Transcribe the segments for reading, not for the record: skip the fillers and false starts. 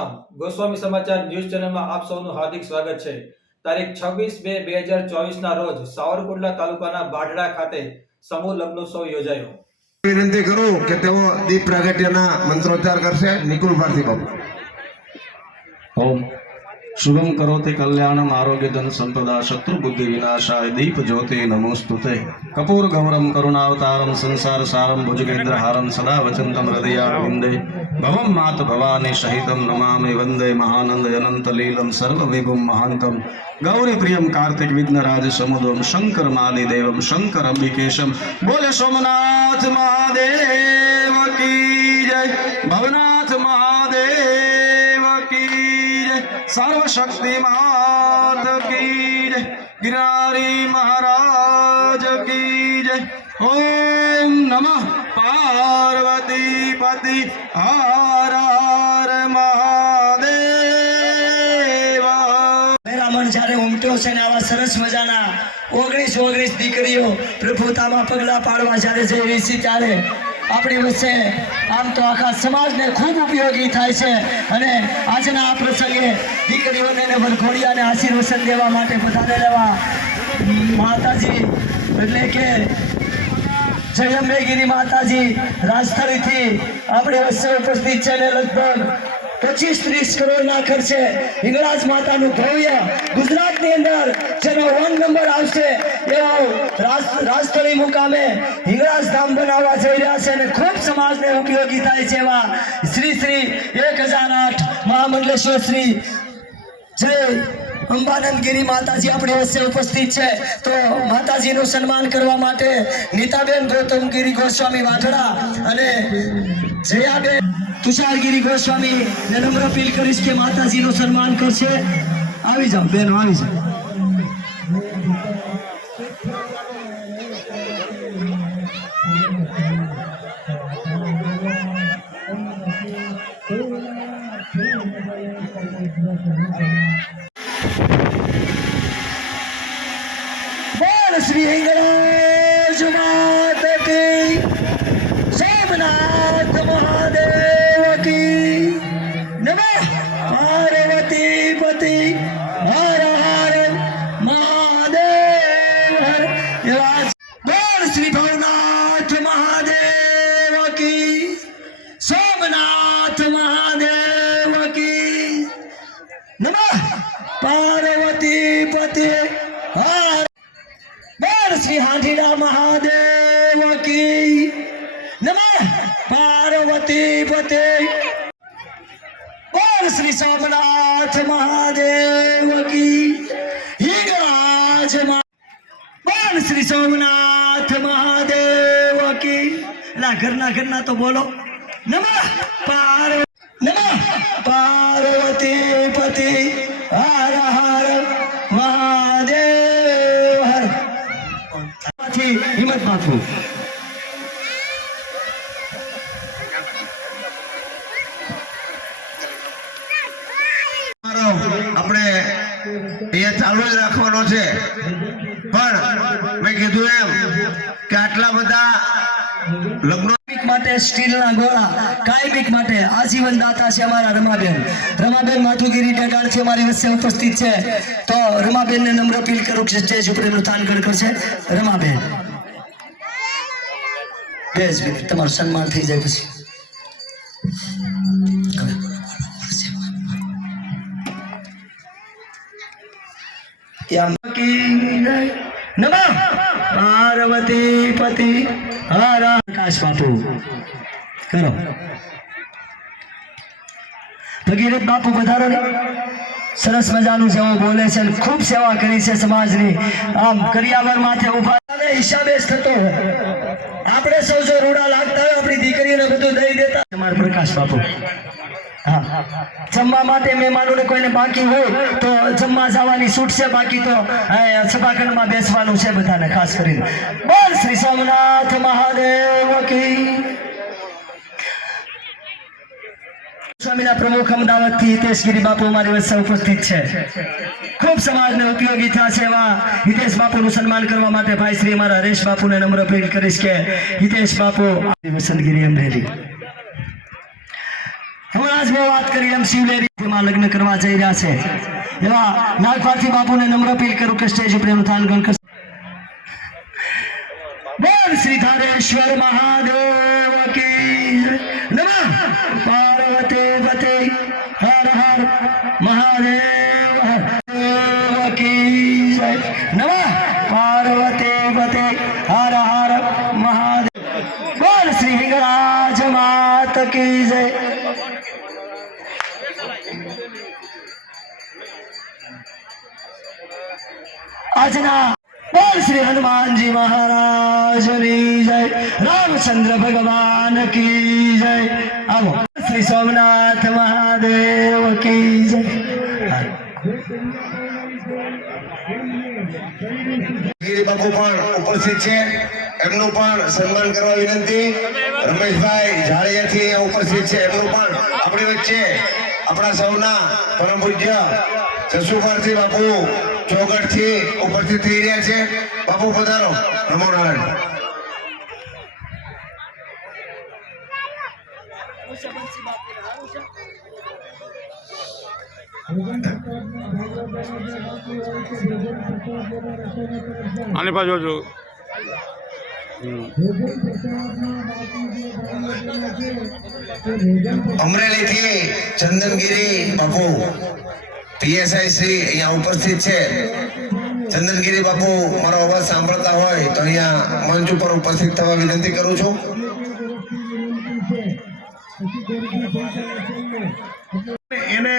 રામ ગોસ્વામી સમાચાર ન્યૂઝ ચેનલમાં આપ સૌનું હાર્દિક સ્વાગત છે। તારીખ 26/2/2024 ના રોજ સાવરકુંડલા તાલુકાના બાઢડા ખાતે સમૂહ લગ્નોત્સવ યોજાયો। વિનંતી કરું કે તેઓ દીપ પ્રાગટ્યના મંત્રોચ્ચાર કરશે। નિકુલ ભારતી બાબુ। ओम शुभम करोति कल्याणम आरोग्य धन संपदा शत्रु बुद्धि विनाशाय दीप ज्योति नमोस्तुते कपूर गौरम करुणावतारम संसार सारम भुजगेंद्रहारम सदा वचंतम हृदयारविंदे भवम मात भवानी सहितम नमामि वंदे महानंद अनंत लीलम सर्व विभुम महांतम गौरी प्रियम कार्तिक विघ्नराज समुद्रम शंकर महादेवम शंकर अंबिकेशम। बोले सोमनाथ महादेव की जय, भवनाथ महादेव की जय, सर्वशक्ति मात की जय, गिरिरारी महाराज की जय। ओम नमः पार्वती पति हर हर महादेव। મેરામણ જ્યારે ઉમટ્યો છે ને આવા સરસ મજાના 19 દીકરીઓ પ્રભુતામાં પગલા પાડવા જ્યારે જઈ રહી છે ત્યારે આપણી વચ્ચે આમ તો આખા સમાજને ખૂબ ઉપયોગી થાય છે અને આજના આ પ્રસંગે દીકરીઓને અને વરઘોડિયાને આશીર્વચન દેવા માટે પધારેલા માતાજી એટલે કે જય અંબેગીરી માતાજી રાજસ્થળીથી આપણી વચ્ચે ઉપસ્થિત છે ને લગભગ 25-30 કરોડના ખર્ચે હિંગળાજ માતાનું ભવ્ય ગુજરાતની અંદર જેનો 1 નંબર આવશે એવો રાજસ્થળી મુકામે હિંગળાજ ધામ બનાવવા જઈ રહ્યા છે અને ખૂબ સમાજને ઉપયોગી થાય છે એવા શ્રી 1008 મહામંડલેશ્વર શ્રી જય અંબાનંદગીરી માતાજી આપણી વચ્ચે ઉપસ્થિત છે। તો માતાજીનું સન્માન કરવા માટે નીતાબેન ગૌતમગીરી ગોસ્વામી વાઢડા અને જયાબેન તુષારગીરી ગોસ્વામી ને નમ્ર અપીલ કરીશ કે માતાજીનું સન્માન કરશે। આવી જાઓ બેનો, આવી જાઓ। બોલ શ્રી હિંગળાજ માતા કી, સોમનાથ મહાદેવ की नमः पार्वती पति हर हर महादेव। बोल श्री भवनाथ महादेव की, सोमनाथ महादेव की नमः पार्वती पति हर। बोल श्री हांडीड़ा महादेव की नमः पार्वती पति। बोल श्री सोमनाथ महादेव की हिंगळाज। बोल श्री सोमनाथ महादेव की। ला घरना तो बोलो नमः पार्वती पति हर हर महादेव हर। हिम्मत बापू આપણે એ ચાલુ જ રાખવાનો છે પણ મેં કીધું એમ કે આટલા બધા લગ્નો માટે સ્ટીલના ગોળા કાયમિક માટે આજીવન દાતા છે અમારા રમાબેન માથુગીરી ડગાડ છે મારી વચ્ચે ઉપસ્થિત છે। તો રમાબેનને નમ્ર અપીલ કરું કે સ્ટેજ ઉપર એમનું થાનગઢ કરશે। રમાબેન 2 મિનિટ તમારું સન્માન થઈ જાય પછી नमः पार्वती पति हर। प्रकाश बापू करो। भगीरथ बापू पधारो ने सरस मजानु सेवा बोले छे, खूब सेवा करी छे समाजनी। आम करियावर माथे उभा हिसाबे ज थतो आपणे सौ जो रूड़ा लागता होय आपणी दीकरीओने बधुं दई देता। તમાર પ્રકાશ બાપુ हाँ जमवा माटे मेहमानों कोई ने बाकी हो तो जमवा जवानी छूट से, बाकी तो सभाखंड में बेसवानुं छे बधाने खास करीने। बोल श्री सोमनाथ महादेव की। स्वामीना प्रमुख अमदावाद थी हितेशगिरी बापू हमारी वच्चे उपस्थित है। खूब समाज ने उपयोगी था सेवा हितेश बापू नु सन्मान करवा माटे भाई श्री हमारा हरेश बापू ने नम्र अपील करीश के हितेश बापू वसंतगिरी अमरेली હમણાં જ મેં વાત કરી એમ શિવલેરીમાં લગ્ન કરવા જઈ રહ્યા છે એવા નાગપારથી બાપુને નમ્ર અપીલ કરું કે સ્ટેજ ઉપર એનું થાન ગણ કરશે. બોલ શ્રી ધારેશ્વર મહાદેવ કી નમઃ પાર્વતી વતે હર હર મહાદેવ કી જય નમઃ પાર્વતી વતે હર હર મહાદેવ. બોલ શ્રી હિંગળાજ માત કી જય. આજના બોલ શ્રી હનુમાનજી મહારાજની જય, રામચંદ્ર ભગવાન કી જય. આવો શ્રી સોમનાથ મહાદેવ કી જય. ગીરી બાપુ પણ ઉપસ્થિત છે, એમનું પણ સન્માન કરવા વિનંતી. રમેશભાઈ જાડેજાથી અહીંયા ઉપસ્થિત છે, એમનું પણ આપણી વચ્ચે આપણા સૌના પરમ પૂજ્ય જસુભાઈ બાપુ ચોગઠથી ઉપસ્થિત થઈ રહ્યા છે. બાપુ પધારો. નમો નારાયણ. આની પાછો જો અમરેલીથી ચંદનગીરી બાપુ પીએસઆઈ શ્રી અહીંયા ઉપસ્થિત છે. ચંદનગીરી બાપુ મારો અવાજ સાંભળતા હોય તો અહીંયા મંચ ઉપર ઉપસ્થિત થવા વિનંતી કરું છું. એને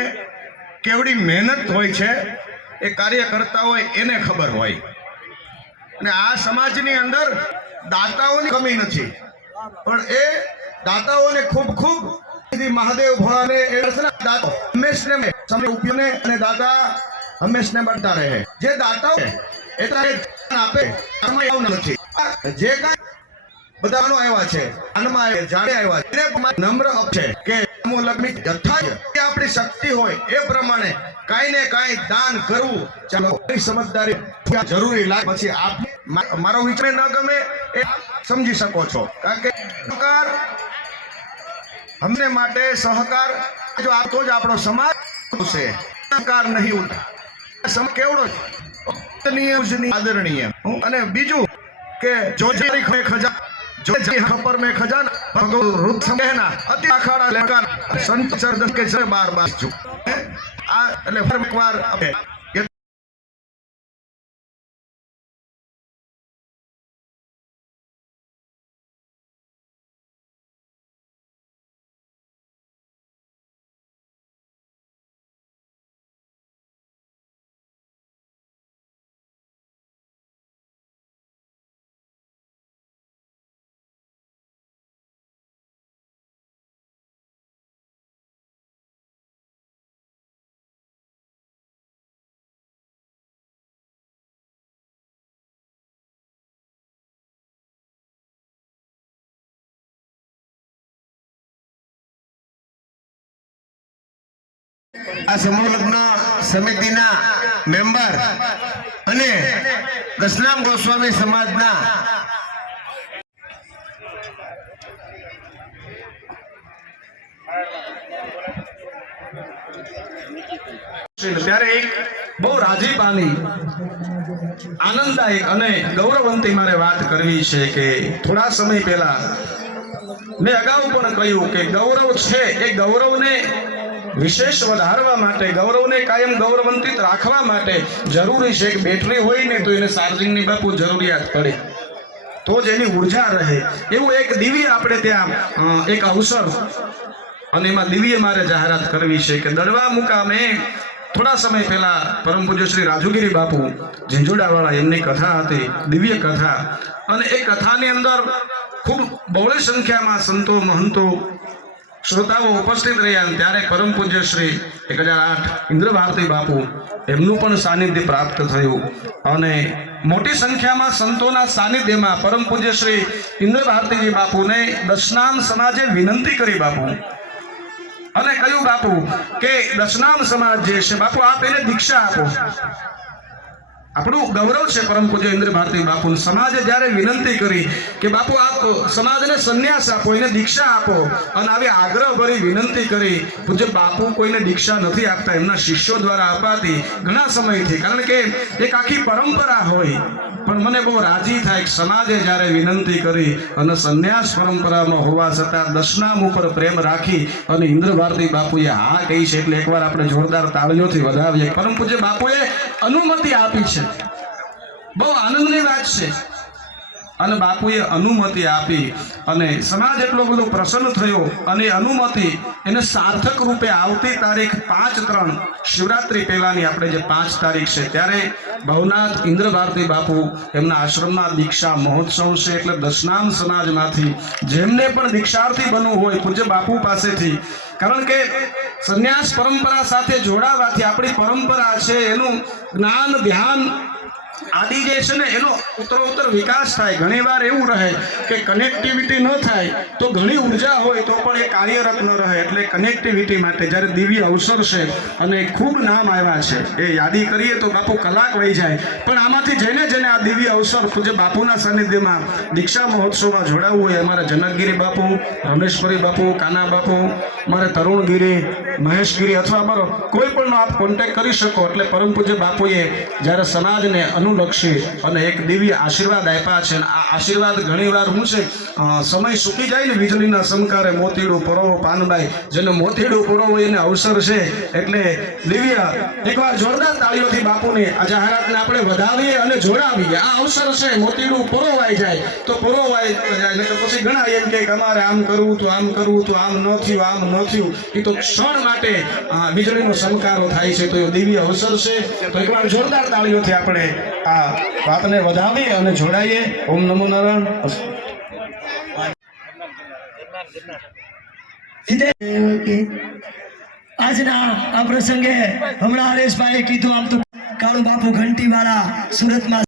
કેવડી મહેનત હોય છે એ કાર્ય કરતા હોય એને ખબર હોય. અને આ સમાજની અંદર દાતાઓની કમી નથી, પણ એ દાતાઓને ખૂબ ખૂબ મહાદેવ ભોળાને હંમેશને ઉપયોગને અને દાતા હંમેશને બનતા રહે. જે દાતાઓ આપે નથી, જે કાંઈ બધાનો આવ્યા છે આનમાં જાણે આવ્યા છે નમ્ર છે કે આપણી શક્તિ હોય એ પ્રમાણે કાંઈ ને કાંઈ દાન કરવું. ચાલો સમજદારી જરૂરી લાગે. પછી આપ મારો વિચાર ન ગમે એ સમજી શકો છો, કારણ કે સહકાર અમને માટે સહકાર જો આપતો જ આપણો સમાજ છે. સહકાર નહીં ઉઠા સમાજ કેવડો આદરણીય. અને બીજું કે જો ખજા जो खपर में खजाना भगवान रुद्र समहना अति अखाड़ा लेकर संत चरदन के जय बार बार जो आ એટલે ફરી એકવાર આપણે આ સમૂહ લગ્ન સમિતિના મેમ્બર અને દશનામ ગોસ્વામી સમાજના ત્યારે એક બહુ રાજીપાની આનંદદાયક અને ગૌરવંતી મારે વાત કરવી છે કે થોડા સમય પહેલા મેં અગાઉ પણ કહ્યું કે ગૌરવ છે એ ગૌરવને વિશેષ વધારવા માટે, ગૌરવને કાયમ ગૌરવંતિત રાખવા માટે જરૂરી છે કે બેટરી હોય ને તો એને ચાર્જિંગની બાપુ જરૂરિયાત પડે તો જ એની ઉર્જા રહે. એવું એક દિવ્ય આપણે ત્યાં એક અવસર અને એમાં દિવ્ય મારે જાહેરાત કરવી છે કે દડવા મુકામે થોડા સમય પહેલા પરમ પૂજ્ય શ્રી રાજુગીરી બાપુ ઝીંઝુડાવાળા એમની કથા હતી, દિવ્ય કથા. અને એ કથાની અંદર ખૂબ બહોળી સંખ્યામાં સંતો મહંતો શ્રોતાઓ ઉપસ્થિત રહ્યા. ત્યારે પરમ પૂજ્ય શ્રી 1008 ઇન્દ્ર ભારતી બાપુ એમનું પણ સાનિધ્ય પ્રાપ્ત થયું. અને મોટી સંખ્યામાં સંતોના સાનિધ્યમાં પરમ પૂજ્ય શ્રી ઇન્દ્ર ભારતીજી બાપુને દશનામ સમાજે વિનંતી કરી બાપુ અને કહ્યું બાપુ કે દશનામ સમાજ જે છે બાપુ આપ એને દીક્ષા આપો. આપણું ગૌરવ છે પરમ પૂજ્ય ઇન્દ્ર ભારતી બાપુ. સમાજે જ્યારે વિનંતી કરી કે બાપુ આપ સમાજને સંન્યાસ આપો, એને દીક્ષા આપો, અને આવી આગ્રહ ભરી વિનંતી કરી. પૂજ્ય બાપુ કોઈને દીક્ષા નથી આપતા, એમના શિષ્યો દ્વારા અપાતી ઘણા સમયથી, કારણ કે એક આખી પરંપરા હોય. પણ મને બહુ રાજી થાય કે સમાજે જ્યારે વિનંતી કરી અને સંન્યાસ પરંપરામાં હોવા છતાં દશનામ ઉપર પ્રેમ રાખી અને ઇન્દ્ર ભારતી બાપુએ હા કહી છે. એટલે એકવાર આપણે જોરદાર તાળીઓથી વધાવીએ. પરમ પૂજ્ય બાપુએ અનુમતિ આપી છે, બહુ આનંદની વાત છે. અને બાપુએ અનુમતિ આપી અને સમાજ એટલો બધો પ્રસન્ન થયો, અને અનુમતિ એને સાર્થક રૂપે આવતી તારીખ 5/3 શિવરાત્રી પહેલાની આપણે જે 5 તારીખ છે ત્યારે ભવનાથ ઇન્દ્ર ભારતી બાપુ એમના આશ્રમમાં દીક્ષા મહોત્સવ છે. એટલે દશનામ સમાજમાંથી જેમને પણ દીક્ષાર્થી બનવું હોય પૂજ્ય બાપુ પાસેથી, કારણ કે સંન્યાસ પરંપરા સાથે જોડાવાથી આપણી પરંપરા છે એનું જ્ઞાન ધ્યાન આદિ જે છે ને એનો ઉત્તરોત્તર વિકાસ થાય. ઘણી વાર એવું રહે કે કનેક્ટિવિટી ન થાય તો ઘણી ઉર્જા હોય તો પણ એ કાર્યરત ન રહે. એટલે કનેક્ટિવિટી માટે જ્યારે દિવ્ય અવસર છે અને ખૂબ નામ આવ્યા છે, એ યાદી કરીએ તો બાપુ કલાક વહી જાય. પણ આમાંથી જેને જેને આ દિવ્ય અવસર પૂજ્ય બાપુના સાનિધ્યમાં દીક્ષા મહોત્સવમાં જોડાવવું હોય, અમારા જનકગીરી બાપુ, રમેશપુરી બાપુ, કાના બાપુ, મારે તરુણગીરી, મહેશગીરી અથવા અમારો કોઈ પણનો આપ કોન્ટેક્ટ કરી શકો. એટલે પરમ પૂજ્ય બાપુએ જ્યારે સમાજને અનુલક્ષી અને એક દિવ્ય આશીર્વાદ આપ્યા છે. આ આશીર્વાદ ઘણીવાર શું છે, સમય સૂકી જાય ને વીજળીના સમકારે મોતીડું પરોવો પાનબાઈ, જેને મોતીડું પરોવો એને અવસર છે. એટલે દિવ્ય એકવાર જોરદાર તાળીઓથી બાપુની આ જાહેરાતને આપણે વધાવીએ અને જોડાવીએ. આ અવસર છે, મોતીડું પરોવાઈ જાય તો પરોવાઈ જાય, ને પછી ઘણા એમ કે અમારે આમ કરવું તો આમ કરવું તો આમ ન થયું, આમ ન થયું. એ તો ક્ષણ માટે વીજળીનો સમકારો થાય છે. તો એ દિવ્ય અવસર છે. તો એકવાર જોરદાર તાળીઓથી આપણે આ વાતને વધાવી અને જોડાઈએ. ઓમ નમો નારાયણ. આજના આ પ્રસંગે હમણાં હરેશભાઈએ કીધું, આમ તો કાળુ બાપુ ઘંટીવાળા સુરતમાં,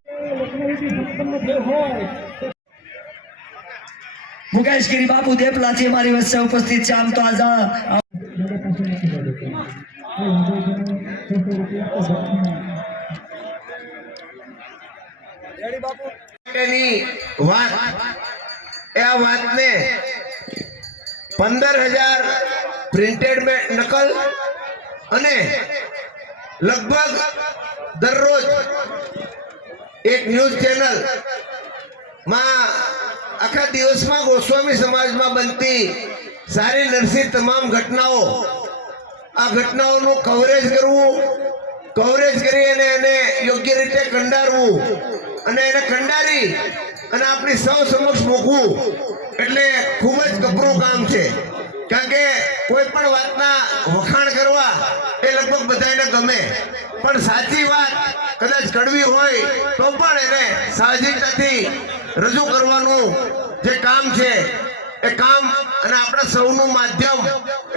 મુકેશગીરી બાપુ દેપલાથી અમારી વચ્ચે ઉપસ્થિત છે. આમ તો આજ વાત એ આ વાતને 15,000 પ્રિન્ટેડ में નકલ અને લગભગ દરરોજ એક ન્યૂઝ ચેનલ માં આખા દિવસમાં ગોસ્વામી સમાજમાં બનતી સારી નરસી તમામ ઘટનાઓ, આ ઘટનાઓનું કવરેજ કરી અને એને યોગ્ય રીતે કંડારવું અને એને કંડારી અને આપણી સૌ સમક્ષ મૂકવું એટલે ખૂબ જ કપરું કામ છે. કારણ કે કોઈ પણ વાતના વખાણ કરવા એ લગભગ બધાને ગમે, પણ સાચી વાત કદાચ કડવી હોય તો પણ એને સાહજિકતાથી રજૂ કરવાનું જે કામ છે એ કામ, અને આપણા સૌનું માધ્યમ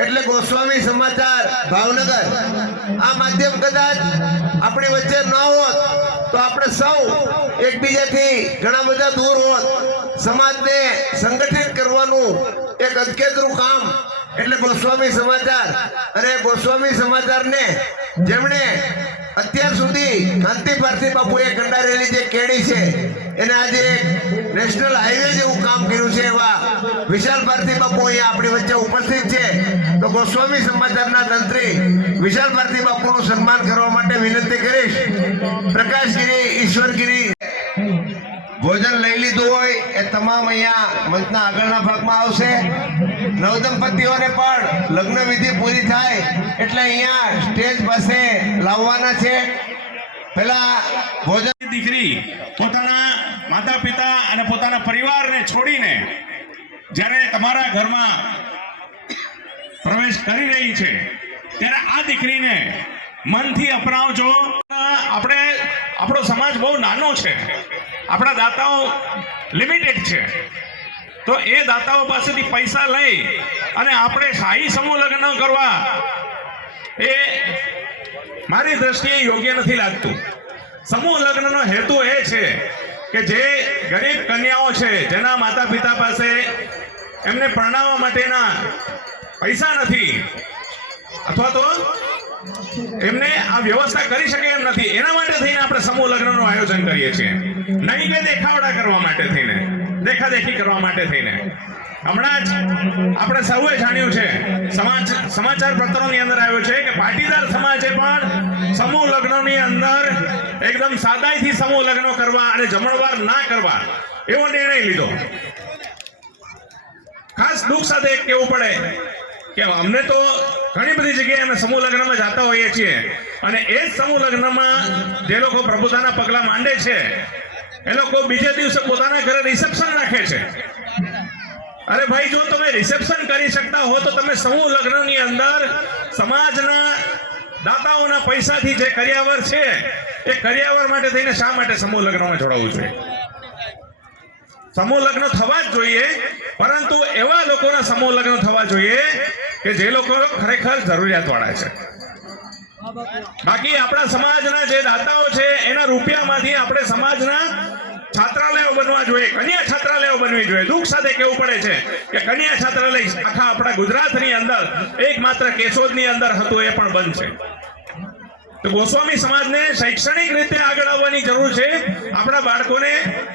એટલે ગોસ્વામી સમાચાર ભાવનગર, આ માધ્યમ કદાચ આપણી વચ્ચે ન હોત તો આપણે સૌ એકબીજાથી ઘણા બધા દૂર હોત. સમાજને સંગઠિત કરવાનું એક અટકેતરું કામ એટલે ગોસ્વામી સમાચાર. અને ગોસ્વામી સમાચારને જેમણે અત્યાર સુધી કાંતિ ભારતી બાપુએ કંડારેલી જે કેડી છે એને આજે નેશનલ હાઈવે જેવું કામ કર્યું છે, એવા વિશાલ ભારતી બાપુ અહીંયા આપણી વચ્ચે ઉપસ્થિત છે. તો ગોસ્વામી સમાચારના તંત્રી વિશાલ ભારતી બાપુનું સન્માન કરવા માટે વિનંતી કરીશ. પ્રકાશગીરી, ઈશ્વરગીરી ભોજન લઈ લીધું હોય એ તમામ અહીંયા મંચના આગળના ભાગમાં આવશે. નવદંપતિઓને પણ લગ્ન વિધિ પૂરી થાય એટલે અહીંયા સ્ટેજ પાસે લાવવાના છે. પેલા ભોજન દીકરી પોતાના માતા પિતા અને પોતાના પરિવારને છોડીને જ્યારે તમારા ઘરમાં પ્રવેશ કરી રહી છે ત્યારે આ દીકરીને મનથી અપનાવજો. આપણો સમાજ બહુ નાનો છે, આપણા દાતાઓ લિમિટેડ છે, તો એ દાતાઓ પાસેથી પૈસા લઈ અને આપણે શાહી સમૂહ લગ્ન કરવા એ મારી દ્રષ્ટિએ યોગ્ય નથી લાગતું. સમૂહ લગ્નનો હેતુ એ છે કે જે ગરીબ કન્યાઓ છે, જેના માતા પિતા પાસે એમને પરણાવવા માટેના પૈસા નથી અથવા તો એમને આ વ્યવસ્થા કરી શકે એમ નથી. એના માટે થઈને આપણે સમૂહ લગ્નનું આયોજન કરીએ છીએ, નહીં કે દેખાવડા કરવા માટે થઈને, દેખાદેખી કરવા માટે થઈને. હમણાં જ આપણે સૌએ જાણ્યું છે, સમાચાર પત્રોની અંદર આવ્યું છે કે પાટીદાર સમાજે પણ સમૂહ લગ્નની અંદર એકદમ સાદાઈથી સમૂહ લગ્નો કરવા અને જમણવાર ના કરવા એવો નિર્ણય લીધો. ખાસ દુઃખ સાથે કહેવું પડે કે અમને તો ઘણી બધી જગ્યાએ અમે સમૂહ લગ્નમાં જતા હોઈએ છીએ અને એ જ સમૂહ લગ્નમાં જે લોકો પ્રભુતાના પગલા માંડે છે એ લોકો બીજે દિવસે પોતાના ઘરે રિસેપ્શન રાખે છે. અરે ભાઈ, જો તમે રિસેપ્શન કરી શકતા હો તો તમે સમૂહ લગ્નની અંદર સમાજના દાતાઓના પૈસાથી જે કર્યાવર છે એ કર્યાવર માટે થઈને શા માટે સમૂહ લગ્નમાં જોડાવવું જોઈએ? સમૂહ લગ્ન થવા જ જોઈએ, પરંતુ એવા લોકોના સમૂહ લગ્ન થવા જોઈએ કે જે લોકો ખરેખર જરૂરિયાતવાળા છે. બાકી આપણા સમાજના જે દાતાઓ છે એના રૂપિયામાંથી આપણે સમાજના છાત્રાલયો બનવા જોઈએ, કન્યા છાત્રાલયો બનવી જોઈએ. દુઃખ સાથે કહેવું પડે છે કે કન્યા છાત્રાલય આખા આપણા ગુજરાતની અંદર એકમાત્ર કેશોદની અંદર હતું, એ પણ બંધ છે. તો ગોસ્વામી સમાજને શૈક્ષણિક રીતે આગળ આવવાની જરૂર છે. આપણા બાળકોને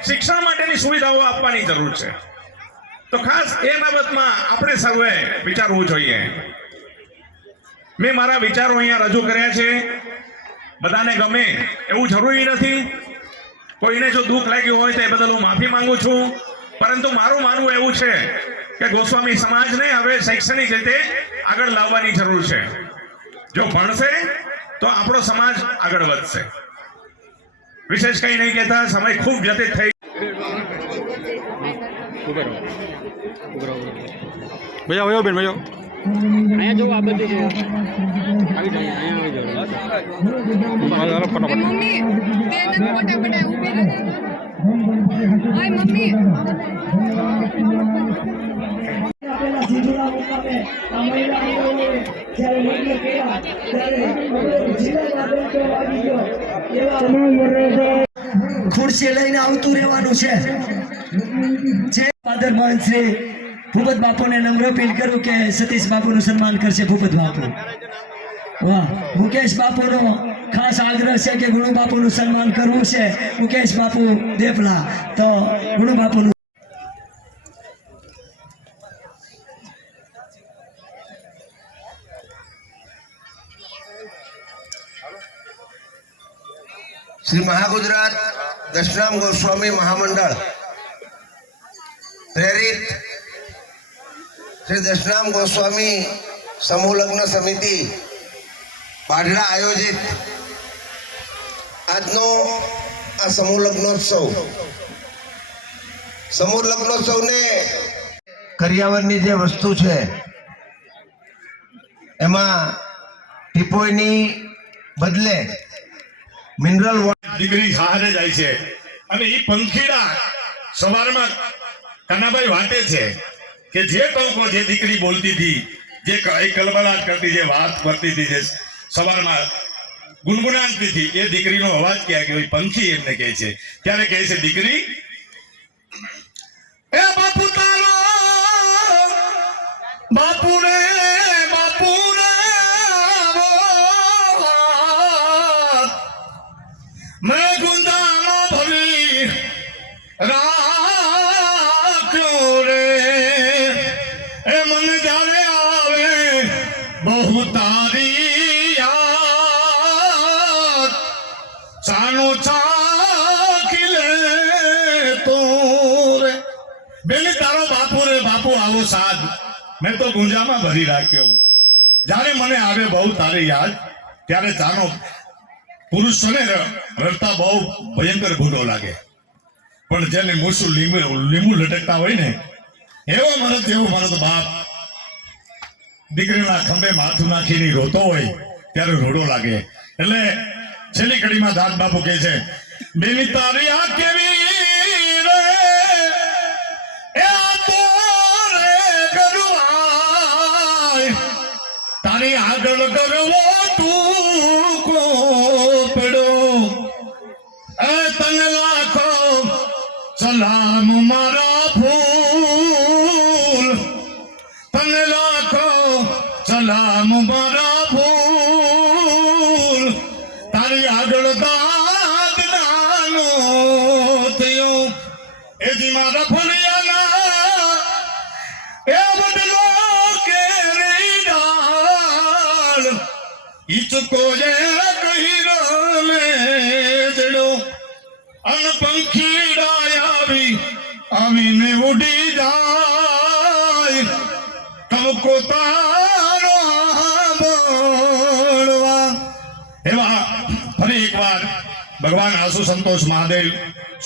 શિક્ષણ માટેની સુવિધાઓ આપવાની જરૂર છે. તો ખાસ એ બાબતમાં આપણે સર્વે વિચારવું જોઈએ. મેં મારા વિચારો અહીંયા રજૂ કર્યા છે, બધાને ગમે એવું જરૂરી નથી. કોઈને જો દુઃખ લાગ્યું હોય તો એ બદલ હું માફી માંગુ છું, પરંતુ મારું માનવું એવું છે કે ગોસ્વામી સમાજને હવે શૈક્ષણિક રીતે આગળ લાવવાની જરૂર છે. જો ભણશે તો આપણો સમાજ આગળ વધશે. વિશેષ કંઈ નહીં કહેતા, સમય ખૂબ વ્યતીત થઈ. ભૈયા વયો બેન વયો અહીંયા જો આ બધું જો આવી જાય અહીંયા આવી જાવ ફટાફટ. મમ્મી બેન ફટાફટ ઊભી રહે. હાય મમ્મી આપેલા સીધુલા મુકામે આ મહિલાઓએ જ્યારે લગ્ન કર્યા ત્યારે જીવનમાં બેઠો આવી ગયો એવા ખુરશી લઈને આવતું રહેવાનું છે. જે ફાધર મોહન શ્રી ભૂપત બાપુને નમ્ર અપીલ કરું કે સતીશ બાપુનું સન્માન કરશે. ભૂપત બાપુ, વાહ. મુકેશ બાપુનો ખાસ આગ્રહ છે કે ગુણુ બાપુનું સન્માન કરવું છે. મુકેશ બાપુ દેપલા, તો ગુણુ બાપુનું શ્રી મહાગુજરાત દશનામ ગોસ્વામી મહામંડળ પ્રેરિત શ્રી દશનામ ગોસ્વામી સમૂહ લગ્ન સમિતિ પાઢડા આયોજિત આજનો આ સમૂહ લગ્નોત્સવને કરિયાવરની જે વસ્તુ છે એમાં ટીપોઈની બદલે મિનરલ દીકરી સહારે જાય છે અને એ પંખીડા સવારમાં કનાભાઈ વાંટે છે કે જે ટોકો જે દીકરી બોલતી હતી, જે કલબલાટ કરતી, જે વાત કરતી હતી, જે સવારમાં ગુનગુનાતી હતી, એ દીકરીનો અવાજ ક્યાં ગયો? પંખી એમને કહે છે. ત્યારે કહે છે દીકરી, એ બાપુ તારો બાપુ રે मैं गुंदानो भवी राख्यो रे ए मन जाने आवे बहु तारी याद सानो चाकिले तो रे बेली तारो बापू आवो साद मैं तो गुंजामा भरी राख्यो. जाने मने आवे बहु तारी याद त्यारे जानो પુરુષોને રડતા બહુ ભયંકર ભૂલો લાગે, પણ જેને મૂછું લીંબુ લટકતા હોય ને એવો માણસ બાપ દીકરીના ખંભે માથું નાખીને રોતો હોય ત્યારે રોડો લાગે. એટલે છેલ્લી કડીમાં દાદ બાપુ કહે છે, બેની તારી આ કેવી રે એ આ તો રે ગરવાય તારી આગળ ગરવો તું કો સલામ મારા ફૂલ, તને લાખો સલામ મારા ફૂલ. જાય તમકો તારો બોલવા એવા ફરી એકવાર ભગવાન આસુ સંતોષ મહાદેવ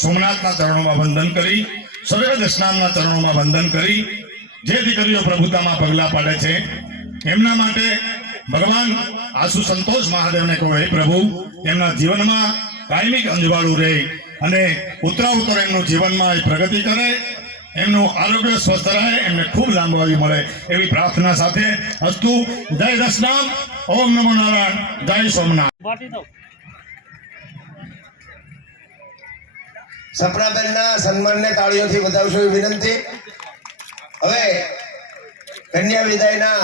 સોમનાથના ચરણોમાં વંદન કરી સવેદ સ્નાનના ચરણોમાં વંદન કરી જે દીકરીઓ પ્રભુતામાં પગલા પાડે છે એમના માટે ભગવાન આસુ સંતોષ મહાદેવને કહો હે પ્રભુ એમના જીવનમાં કાયમિક અંજવાળું રહે અને ઉત્તરાઉત્તર એમનું જીવનમાં પ્રગતિ કરે, એમનું આરોગ્ય સ્વસ્થ રહે, એમને ખૂબ લાંબુ આયુ મળે એવી પ્રાર્થના સાથે અસ્તુ. જય દશનામ. ઓમ નમો નારાયણ. જય સોમનાથ. સપનાબેનના સન્માનને તાળીઓથી વધાવશો એવી વિનંતી. હવે કન્યા વિદાયના